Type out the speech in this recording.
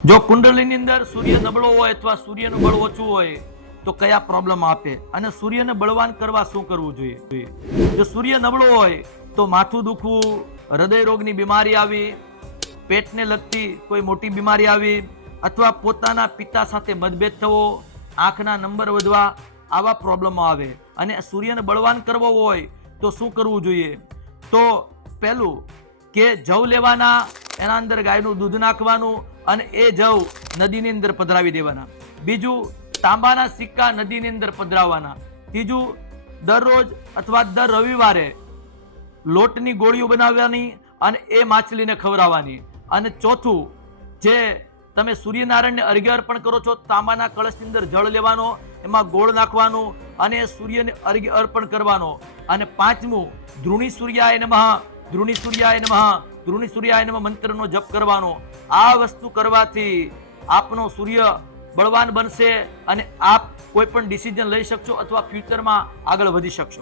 જો કુંડલીની અંદર સૂર્ય નબળો હોય અથવા સૂર્યનું બળ ઓછું હોય તો કયા પ્રોબ્લેમ આપે અને સૂર્યને બળવાન કરવા શું કરવું જોઈએ? જો સૂર્ય નબળો હોય તો માથું દુખવું, હૃદય રોગની બીમારી આવી, પેટને લગતી કોઈ મોટી બીમારી આવી અથવા પોતાના પિતા સાથે મતભેદ થવો, આંખના નંબર વધવા, આવા પ્રોબ્લેમો આવે. અને સૂર્યને બળવાન કરવો હોય તો શું કરવું જોઈએ? તો પહેલું કે જવ લેવાના, એના અંદર ગાયનું દૂધ નાખવાનું અને એ જવ નદીની અંદર પધરાવી દેવાના. બીજું, તાંબાના સિક્કા નદીની અંદર પધરાવવાના. ત્રીજું, દરરોજ અથવા દર રવિવારે લોટની ગોળીઓ બનાવવાની અને એ માછલીને ખવડાવવાની. અને ચોથું, જે તમે સૂર્યનારાયણને અર્ઘ્ય અર્પણ કરો છો, તાંબાના કળશની અંદર જળ લેવાનો, એમાં ગોળ નાખવાનું અને સૂર્યને અર્ઘ્ય અર્પણ કરવાનો. અને પાંચમું, ધૃણી સૂર્યાય નમઃ, ધૃણી સૂર્યાય નમઃ, ધૃણી સૂર્યાય નમઃ મંત્રનો જપ કરવાનો. આ વસ્તુ કરવાથી આપનો સૂર્ય બળવાન બનશે અને આપ કોઈ પણ ડિસિઝન લઈ શકશો અથવા ફ્યુચરમાં આગળ વધી શકશો.